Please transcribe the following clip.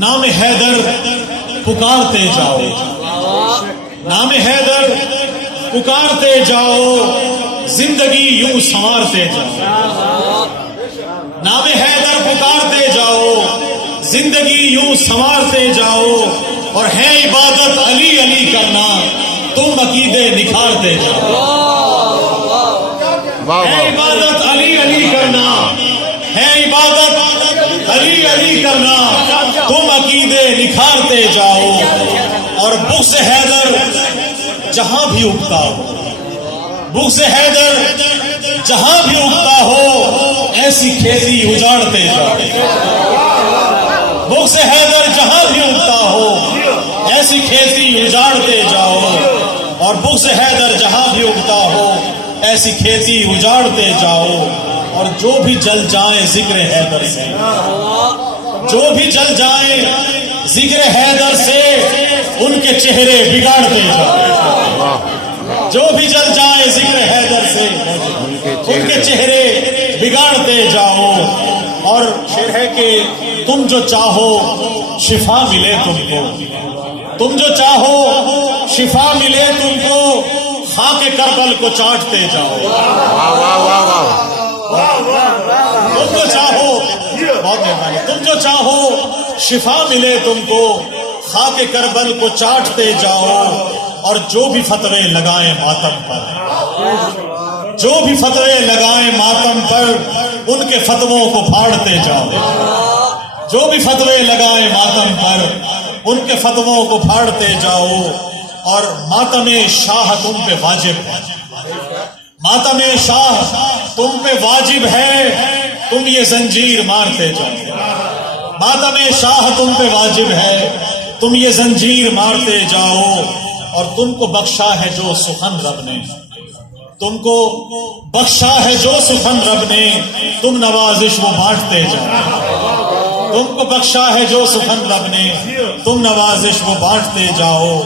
نام حیدر پکارتے جاؤ، نام حیدر پکارتے جاؤ، زندگی یوں سنوارتے جاؤ، نام حیدر پکارتے جاؤ، زندگی یوں سنوارتے جاؤ، اور ہے عبادت علی علی کرنا، تم عقیدے نکھارتے جاؤ، ہے عبادت علی علی کرنا، ہے عبادت علی علی کرنا، تم عقیدے نکھارتے جاؤ، اور بغض حیدر جہاں بھی اگتا ہو، بغض حیدر جہاں بھی اگتا ہو، ایسی کھیتی اجاڑتے جاؤ، بغض حیدر جہاں بھی اگتا ہو، ایسی کھیتی اجاڑتے جاؤ، اور بغض حیدر جہاں بھی اگتا ہو، ایسی کھیتی اجاڑتے جاؤ، اور جو بھی جل جائیں ذکر حیدر سے، جو بھی جل جائیں ذکر حیدر سے، ان کے چہرے بگاڑتے جاؤ، جو بھی جل جائیں ذکر حیدر سے، ان کے چہرے بگاڑتے جاؤ، اور شعر ہے کہ تم جو چاہو شفا ملے تم کو، تم جو چاہو شفا ملے تم کو، خاک کربل کو چاٹتے جاؤ، تم جو چاہو، بہت مہربانی، تم جو چاہو شفا ملے تم کو، خاک کربل کو چاٹتے جاؤ، اور جو بھی فتوے لگائیں ماتم پر، جو بھی فتوے لگائیں ماتم پر، ان کے فتووں کو پھاڑتے جاؤ، جو بھی فتوے لگائیں ماتم پر، ان کے فتووں کو پھاڑتے جاؤ، اور ماتم شاہ تم پہ واجب ہے، ماتم شاہ تم پہ واجب ہے، تم یہ زنجیر مارتے جاؤ، ماتم شاہ تم پہ واجب ہے، تم یہ زنجیر مارتے جاؤ، اور تم کو بخشا ہے جو سخن رب نے، تم کو بخشا ہے جو سخن رب نے، تم نوازش وہ بانٹتے جاؤ، تم کو بخشا ہے جو سخن رب نے، تم نوازش وہ بانٹتے جاؤ،